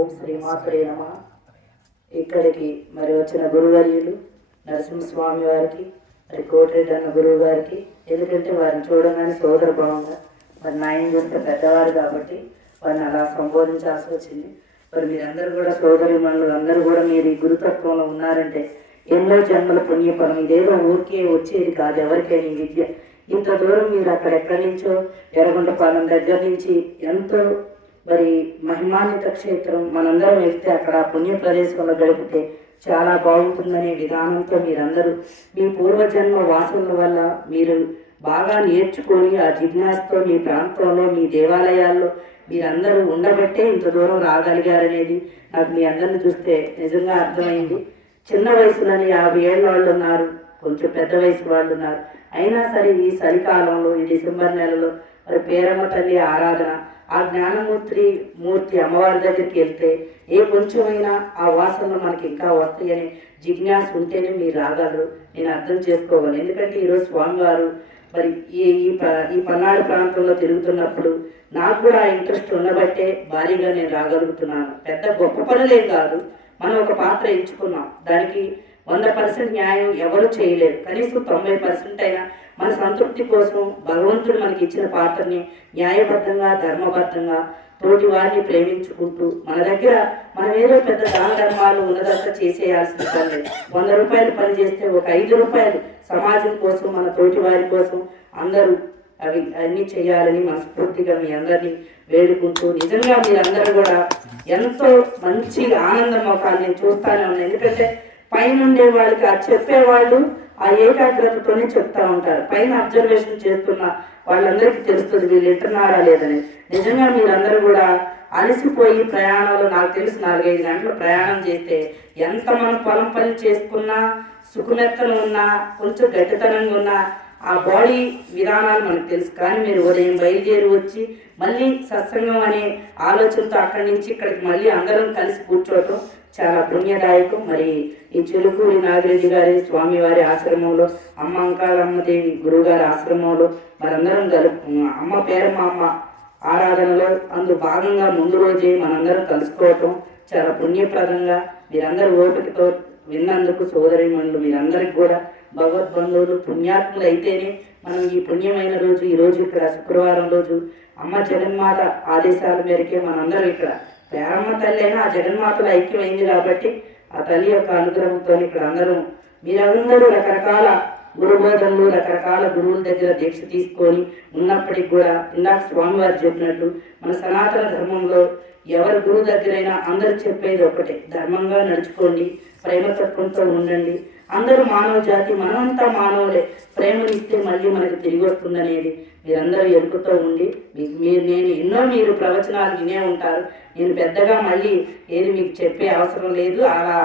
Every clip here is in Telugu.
ఓం శ్రీమాత్రే నమ. ఇక్కడికి మరి వచ్చిన గురువర్యులు నరసింహస్వామి వారికి మరి కోటిరెడ్డి అన్న గురువు గారికి ఎందుకంటే వారిని చూడగానే సోదర భావంగా మరి నాయన చూస్తే పెద్దవారు కాబట్టి వారిని అలా సంబోధించాల్సి వచ్చింది. మరి మీరందరూ కూడా సోదరి మనులు అందరూ కూడా మీరు ఈ గురుతత్వంలో ఉన్నారంటే ఎన్నో జన్మల పుణ్యఫలం. ఇదేదో ఊరికే వచ్చేది కాదు ఎవరికైనా ఈ విద్య. ఇంత దూరం మీరు అక్కడ ఎక్కడి నుంచో ఎర్రగొండపాలెం దగ్గర నుంచి ఎంతో మరి మహిమాన్విత క్షేత్రం మనందరం వెళ్తే అక్కడ పుణ్య ప్రదేశంలో గడిపితే చాలా బాగుంటుందనే విధానంతో మీరందరూ మీ పూర్వజన్మ వాసనల వల్ల మీరు బాగా నేర్చుకొని ఆ జిజ్ఞాసతో మీ ప్రాంతంలో మీ దేవాలయాల్లో మీరందరూ ఉండబట్టే ఇంత దూరం రాగలిగారనేది నాకు మీ అందరిని చూస్తే నిజంగా అర్థమైంది. చిన్న వయసులోనే యాభై ఏళ్ళ వాళ్ళు ఉన్నారు కొంచెం పెద్ద వయసు వాళ్ళు ఉన్నారు. అయినా సరే ఈ చలికాలంలో ఈ డిసెంబర్ నెలలో మరి పేరమ్మ తల్లి ఆరాధన ఆ జ్ఞానమూర్తి మూర్తి అమ్మవారి దగ్గరికి వెళ్తే ఏ కొంచెమైనా ఆ వాసనలు మనకి ఇంకా వస్తాయని జిజ్ఞాస ఉంటేనే మీరు రాగలరు. నేను అర్థం చేసుకోవాలి. ఎందుకంటే ఈరోజు స్వామివారు మరి ఈ ఈ ప- ఈ పల్నాడు ప్రాంతంలో తిరుగుతున్నప్పుడు నాకు కూడా ఆ ఇంట్రెస్ట్ ఉండబట్టే భారీగా నేను రాగలుగుతున్నాను. పెద్ద గొప్ప పనులేం కాదు. మనం ఒక పాత్ర ఎంచుకున్నాం. దానికి వంద పర్సెంట్ న్యాయం ఎవరు చేయలేరు. కనీసం తొంభై పర్సెంట్ అయినా మన సంతృప్తి కోసం భగవంతుడు మనకి ఇచ్చిన పాత్రని న్యాయబద్ధంగా ధర్మబద్ధంగా తోటి వారిని ప్రేమించుకుంటూ మన దగ్గర మనం ఏదో పెద్ద దాన ధర్మాలు ఉన్నదంతా చేసేయాల్సిన పని వంద రూపాయలు పని చేస్తే ఒక ఐదు రూపాయలు సమాజం కోసం మన తోటి వారి కోసం అందరూ అవి అన్ని చేయాలని మనస్ఫూర్తిగా మీ అందరినీ వేడుకుంటూ నిజంగా మీరందరూ కూడా ఎంతో మంచి ఆనందం ఒక నేను చూస్తానే ఉన్నాను ఎందుకంటే పైన ఉండే వాళ్ళకి ఆ చెప్పేవాళ్ళు ఆ ఏకాగ్రతతోనే చెప్తా ఉంటారు పైన అబ్జర్వేషన్ చేస్తున్న వాళ్ళందరికీ తెలుస్తుంది వీళ్ళు వింటున్నారా లేదని. నిజంగా మీరందరూ కూడా అలసిపోయి ప్రయాణంలో నాకు తెలిసి నాలుగైదు గంటలు ప్రయాణం చేస్తే ఎంత మనం పొలం పని చేసుకున్నా సుఖమెత్తనం ఉన్నా కొంచెం గట్టితనంగా ఉన్నా ఆ బాడీ విధానాలు మనకు తెలుసు. కానీ మీరు ఉదయం బయలుదేరి వచ్చి మళ్ళీ సత్సంగం అనే ఆలోచనతో అక్కడి నుంచి ఇక్కడికి మళ్ళీ అందరం కలిసి కూర్చోవటం చాలా పుణ్యదాయకం. మరి ఈ చిలుకూరి నాగిరెడ్డి గారి స్వామివారి ఆశ్రమంలో అమ్మ అంకాలమ్మదేవి గురువుగారి ఆశ్రమంలో మనందరం కలుపు అమ్మ పేరమ్మ అమ్మ ఆరాధనలో అందు భాగంగా ముందు రోజే మనందరం కలుసుకోవటం చాలా పుణ్యప్రదంగా. మీరందరూ ఓపికతో విన్నందుకు సోదరిమణులు మీరందరికి కూడా భగవద్బంధువులు పుణ్యాత్ములు అయితేనే మనం ఈ పుణ్యమైన రోజు ఈ రోజు ఇక్కడ శుక్రవారం రోజు అమ్మ జగన్మాత ఆదేశాల మేరకే మనందరం ఇక్కడ ప్రేమ తల్లి అయినా ఆ జగన్మాతలు ఐక్యమైంది కాబట్టి ఆ తల్లి యొక్క అనుగ్రహంతో ఇక్కడ అందరూ మీరందరూ రకరకాల గురుబోధనలు రకరకాల గురువుల దగ్గర దీక్ష తీసుకొని ఉన్నప్పటికి కూడా ఇందాక స్వామివారు చెప్పినట్టు మన సనాతన ధర్మంలో ఎవరి గురువు దగ్గరైనా అందరూ చెప్పేది ఒకటే ధర్మంగా నడుచుకోండి ప్రేమతత్వంతో ఉండండి. అందరూ మానవ జాతి మనమంతా మానవులే. ప్రేమనిస్తే మళ్ళీ మనకి తిరిగి వస్తుందనేది. మీరందరూ ఎరుకుతో ఉండి మీకు మీరు నేను ఎన్నో మీరు ప్రవచనాలు వినే ఉంటారు. నేను పెద్దగా మళ్ళీ ఏది మీకు చెప్పే అవసరం లేదు. అలా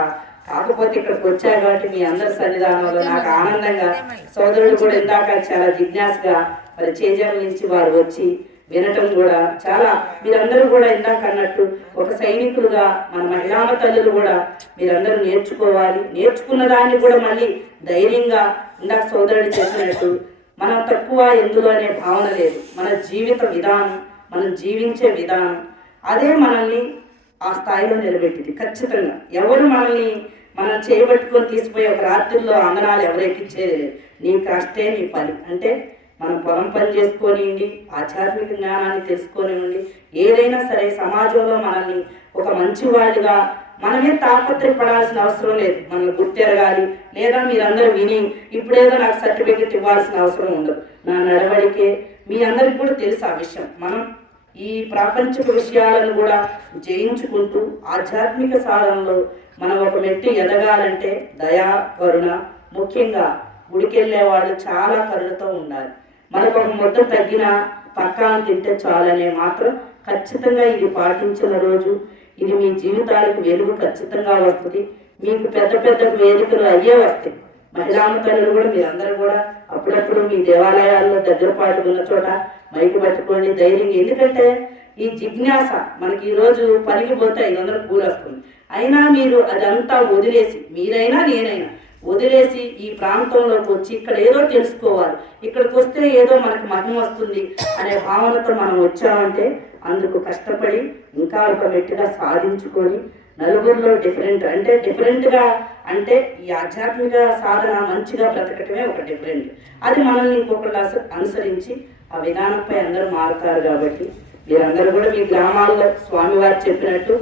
కాకపోతే ఇక్కడికి వచ్చా కాబట్టి మీ అందరి సన్నిధానంలో నాకు ఆనందంగా సోదరుడు కూడా ఇందాక చాలా జిజ్ఞాసగా మరి చేజాల నుంచి వారు వచ్చి వినటం కూడా చాలా మీరందరూ కూడా ఇందాక అన్నట్టు ఒక సైనికులుగా మన మహిళామ తల్లులు కూడా మీరందరూ నేర్చుకోవాలి. నేర్చుకున్న దాన్ని కూడా మళ్ళీ ధైర్యంగా ఇందాక సోదరుడు చెప్పినట్టు మనం తక్కువ ఎందులో అనే భావన లేదు. మన జీవిత విధానం మనం జీవించే విధానం అదే మనల్ని ఆ స్థాయిలో నిలబెట్టింది. ఖచ్చితంగా. ఎవరు మనల్ని మనం చేయబట్టుకొని తీసిపోయే ఒక రాత్రిలో అంగనాలు ఎవరెక్కించేది లేదు నీ కష్టే నీ పని. అంటే మనం పొలం పని చేసుకొనివ్వండి ఆధ్యాత్మిక జ్ఞానాన్ని తెలుసుకొనివ్వండి ఏదైనా సరే సమాజంలో మనల్ని ఒక మంచి వాళ్ళుగా మనమే తాపత్రయపడాల్సిన అవసరం లేదు. మనల్ని గుర్తెరగాలి. లేదా మీరందరూ విని ఇప్పుడేదో నాకు సర్టిఫికెట్ ఇవ్వాల్సిన అవసరం ఉండదు. నా నడవడికే మీ అందరికి కూడా తెలుసు ఆ విషయం. మనం ఈ ప్రాపంచిక విషయాలను కూడా జయించుకుంటూ ఆధ్యాత్మిక సాధనలో మనం ఒక వ్యక్తి ఎదగాలంటే దయా కరుణ ముఖ్యంగా గుడికెళ్ళే వాళ్ళు చాలా కరుణతో ఉండాలి. మనకు ఒక ముద్ద తగ్గిన పక్కాన తింటే చాలనే మాత్రం ఖచ్చితంగా ఇది పాటించిన రోజు ఇది మీ జీవితాలకు వెలుగు ఖచ్చితంగా వస్తుంది. మీకు పెద్ద పెద్ద వేదికలు అయ్యే వస్తాయి. మహిళామ తల్లులు కూడా మీరందరూ కూడా అప్పుడప్పుడు మీ దేవాలయాల్లో దగ్గర పాటు ఉన్న చోట మైకు పట్టుకోండి ధైర్యం ఎందుకంటే ఈ జిజ్ఞాస మనకి ఈరోజు పనికి పోతే ఐదు వందలు పూలు వస్తుంది. అయినా మీరు అదంతా వదిలేసి మీరైనా నేనైనా వదిలేసి ఈ ప్రాంతంలోకి వచ్చి ఇక్కడ ఏదో తెలుసుకోవాలి. ఇక్కడికి వస్తే ఏదో మనకు మహిమ వస్తుంది అనే భావనతో మనం వచ్చామంటే అందుకు కష్టపడి ఇంకా ఒక మెట్టుగా సాధించుకొని నలుగురిలో డిఫరెంట్ అంటే డిఫరెంట్గా అంటే ఈ ఆధ్యాత్మిక సాధన మంచిగా బ్రతకటమే ఒక డిఫరెంట్ అది మనల్ని ఇంకొకరు అనుసరించి ఆ విధానంపై అందరూ మారుతారు కాబట్టి మీరందరూ కూడా మీ గ్రామాల్లో స్వామివారు చెప్పినట్టు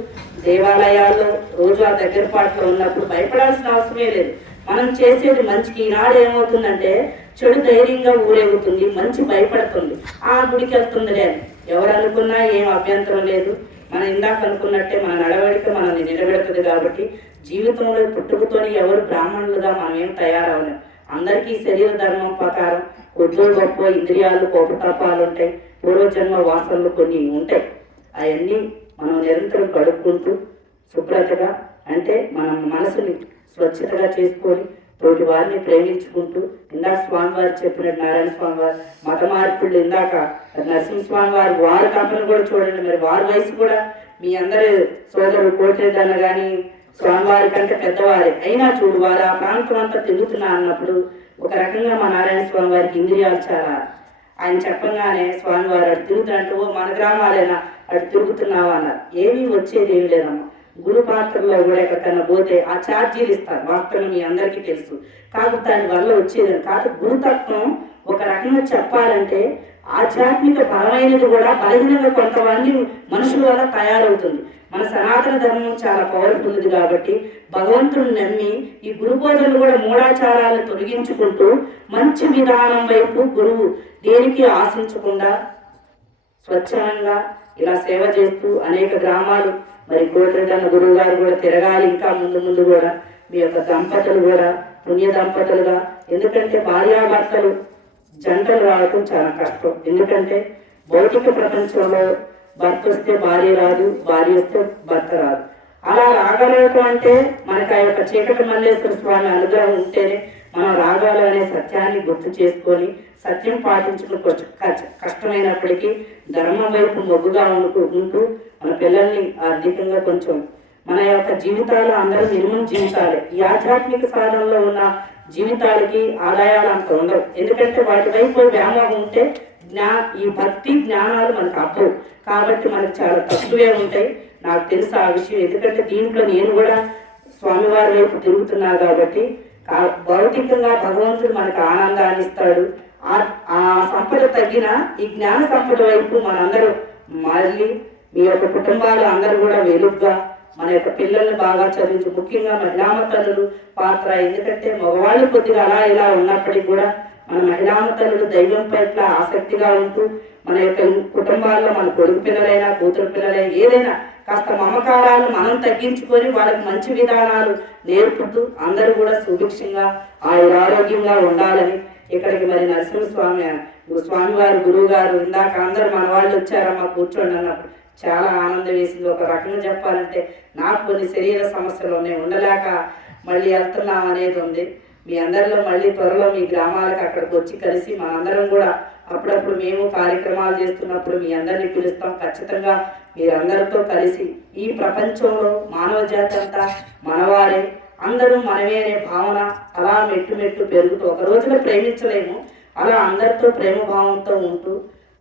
దేవాలయాల్లో రోజు ఆ దగ్గర పాటలో ఉన్నప్పుడు భయపడాల్సిన అవసరమే లేదు. మనం చేసేది మంచికి ఈనాడు ఏమవుతుందంటే చెడు ధైర్యంగా ఊరేగుతుంది మంచి భయపడుతుంది. ఆ గుడికి వెళ్తుందిలే ఎవరు అనుకున్నా ఏం అభ్యంతరం లేదు. మనం ఇందాక అనుకున్నట్టే మన నడవడిక మనల్ని నిలబెడుతుంది కాబట్టి జీవితంలో పుట్టుకతోని ఎవరు బ్రాహ్మణులుగా మనం ఏం తయారవలేము అందరికీ శరీర ధర్మం ప్రకారం కొద్దిలో గొప్ప ఇంద్రియాలు కోపతాపాలు ఉంటాయి. పూర్వజన్మ వాసనలు కొన్ని ఉంటాయి. అవన్నీ మనం నిరంతరం కడుక్కుంటూ శుభ్రతగా అంటే మన మనసుని స్వచ్ఛతగా చేసుకొని తోటి వారిని ప్రేమించుకుంటూ ఇందాక స్వామివారు చెప్పినట్టు నారాయణ స్వామి వారు మత మార్పులు ఇందాక నరసింహస్వామి వారు వారి కంపెనీ కూడా చూడండి మరి వారి వయసు కూడా మీ అందరి సోదరుడు కోటిరెడ్డి అన్న కానీ స్వామివారి కంటే పెద్దవారే. అయినా చూడు వారు ఆ ప్రాంతం అంతా తిరుగుతున్నా అన్నప్పుడు ఒక రకంగా మా నారాయణ స్వామి వారికి ఇంద్రియాలు చాలా. ఆయన చెప్పగానే స్వామివారు అటు తిరుగుతున్నట్టు "ఓ, మన గ్రామాలేనా అటు తిరుగుతున్నావా? అన్నారు. ఏమీ వచ్చేది ఏమి లేదమ్మా. గురు పాత్రలో కూడా ఎక్కడికన్నా పోతే ఆ ఛార్జీలు ఇస్తారు. వాస్తవం మీ అందరికీ తెలుసు. కాదు దాని వల్ల వచ్చేది కాదు. గురుతత్వం ఒక రకంగా చెప్పాలంటే ఆధ్యాత్మిక బలమైనది కూడా బలహీనంగా కొంతమంది మనుషుల వల్ల తయారవుతుంది. మన సనాతన ధర్మం చాలా పవర్ఫుల్ది కాబట్టి భగవంతుడు నమ్మి ఈ గురు బోధనలు కూడా మూఢాచారాలను తొలగించుకుంటూ మంచి విధానం వైపు గురువు దేనికి ఆశించకుండా స్వచ్ఛంగా ఇలా సేవ చేస్తూ అనేక గ్రామాలు మరి కోటిరెడ్డన్న గురువు గారు కూడా తిరగాలి ఇంకా ముందు ముందు కూడా. మీ యొక్క దంపతులు కూడా పుణ్య దంపతులుగా. ఎందుకంటే భార్యాభర్తలు జంటలు రావటం చాలా కష్టం. ఎందుకంటే భౌతిక ప్రపంచంలో భర్త వస్తే భార్య రాదు భార్య వస్తే భర్త రాదు. అలా రాగలేదు అంటే మనకు ఆ యొక్క చీకటి మల్లేశ్వర స్వామి అనుగ్రహం ఉంటేనే మనం రాగాలు అనే సత్యాన్ని గుర్తు చేసుకొని సత్యం పాటించడం కొంచెం కష్టమైనప్పటికీ ధర్మం వైపు మొగ్గుగా ఉంటూ ఉంటూ మన పిల్లల్ని ఆర్థికంగా కొంచెం మన యొక్క జీవితాలు అందరూ మినిమం జీవితాలే. ఈ ఆధ్యాత్మిక సాధనలో ఉన్న జీవితాలకి ఆదాయాలు అంత ఉండవు. ఎందుకంటే వాటి వైపు వ్యామోహం ఉంటే జ్ఞా ఈ భక్తి జ్ఞానాలు మనకు అప్పు కాబట్టి మనకు చాలా తక్కువే ఉంటాయి. నాకు తెలుసు ఆ విషయం. ఎందుకంటే దీంట్లో నేను కూడా స్వామివారి వైపు తిరుగుతున్నా కాబట్టి భౌతికంగా భగవంతుడు మనకు ఆనందాన్ని ఇస్తాడు. ఆ- ఆ సంపద తగ్గిన ఈ జ్ఞాన సంపద వైపు మనందరూ మళ్ళీ మీ యొక్క కుటుంబాలు అందరూ కూడా వెలుగ్గా మన యొక్క పిల్లల్ని బాగా చదివించు ముఖ్యంగా మహిళామ తల్లులు పాత్ర ఎందుకంటే మగవాళ్ళు కొద్దిగా అలా ఇలా ఉన్నప్పటికీ కూడా మన మహిళామ తల్లులు దైవం పట్ల ఆసక్తిగా ఉంటూ మన యొక్క కుటుంబాల్లో మన కొడుకు పిల్లలైనా కూతురు పిల్లలైనా ఏదైనా కాస్త మమకారాలు మనం తగ్గించుకొని వాళ్ళకి మంచి విధానాలు నేర్పుతూ అందరూ కూడా సుభిక్షంగా ఆయుర ఆరోగ్యంగా ఉండాలని ఇక్కడికి మరి నరసింహస్వామి స్వామివారు గురువు గారు ఇందాక అందరు మన వాళ్ళు వచ్చారమ్మా కూర్చోండి అన్నప్పుడు. చాలా ఆనందం వేసింది. ఒక రకంగా చెప్పాలంటే నాకు కొన్ని శరీర సమస్యలు ఉన్నాయి. ఉండలేక మళ్ళీ వెళ్తున్నాం అనేది ఉంది. మీ అందరిలో మళ్ళీ త్వరలో మీ గ్రామాలకు అక్కడికి వచ్చి కలిసి మనందరం కూడా అప్పుడప్పుడు మేము కార్యక్రమాలు చేస్తున్నప్పుడు మీ అందరినీ పిలుస్తాం. ఖచ్చితంగా మీరందరితో కలిసి ఈ ప్రపంచంలో మానవ జాతి అంతా మనవారే అందరూ మనమే అనే భావన అలా మెట్టు మెట్టు పెరుగుతూ ఒక రోజులో ప్రేమించలేము. అలా అందరితో ప్రేమ భావంతో ఉంటూ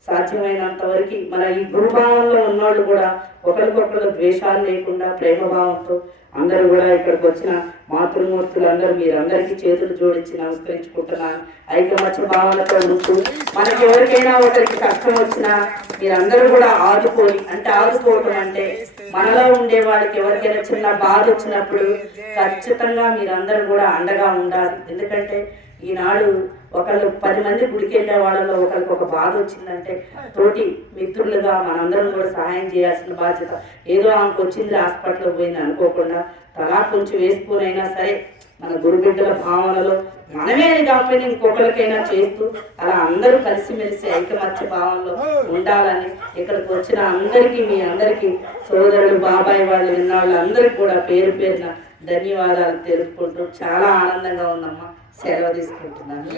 సాధ్యమైనంత వరకు మన ఈ గురుభావంలో ఉన్నోళ్ళు కూడా ఒకరికొకరు ద్వేషాలు లేకుండా ప్రేమ భావంతో అందరూ కూడా ఇక్కడికి వచ్చిన మాతృమూర్తులు అందరూ మీరందరికీ చేతులు జోడించి నమస్కరించుకుంటున్నాను. ఐకమత్య భావనతో ఉంటూ మనకి ఎవరికైనా ఒకరికి కష్టం వచ్చినా మీరందరూ కూడా ఆదుకోని అంటే ఆదుకోవటం అంటే మనలో ఉండే వాళ్ళకి ఎవరికైనా చిన్న బాధ వచ్చినప్పుడు ఖచ్చితంగా మీరందరూ కూడా అండగా ఉండాలి. ఎందుకంటే ఈనాడు ఒకళ్ళు పది మంది గుడికి వెళ్ళే వాళ్ళలో ఒకరికి ఒక బాధ వచ్చిందంటే తోటి మిత్రులుగా మనందరం కూడా సహాయం చేయాల్సిన బాధ్యత. ఏదో ఆమెకు వచ్చింది హాస్పిటల్కి పోయింది అనుకోకుండా తలా కొంచెం వేసుకునైనా సరే మన గురుబిడ్డల భావనలో మనమే కాకపోయినా ఇంకొకరికైనా చేస్తూ అలా అందరూ కలిసిమెలిసి ఐకమత్య భావంలో ఉండాలని ఇక్కడికి వచ్చిన అందరికీ మీ అందరికీ సోదరుడు బాబాయ్ వాళ్ళు విన్నవాళ్ళు అందరికీ కూడా పేరు పేరున ధన్యవాదాలు తెలుపుకుంటూ చాలా ఆనందంగా ఉందమ్మా. సెలవు తీసుకుంటున్నాను.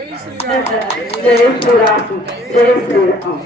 జై శ్రీరామ్. జై శ్రీరామ్.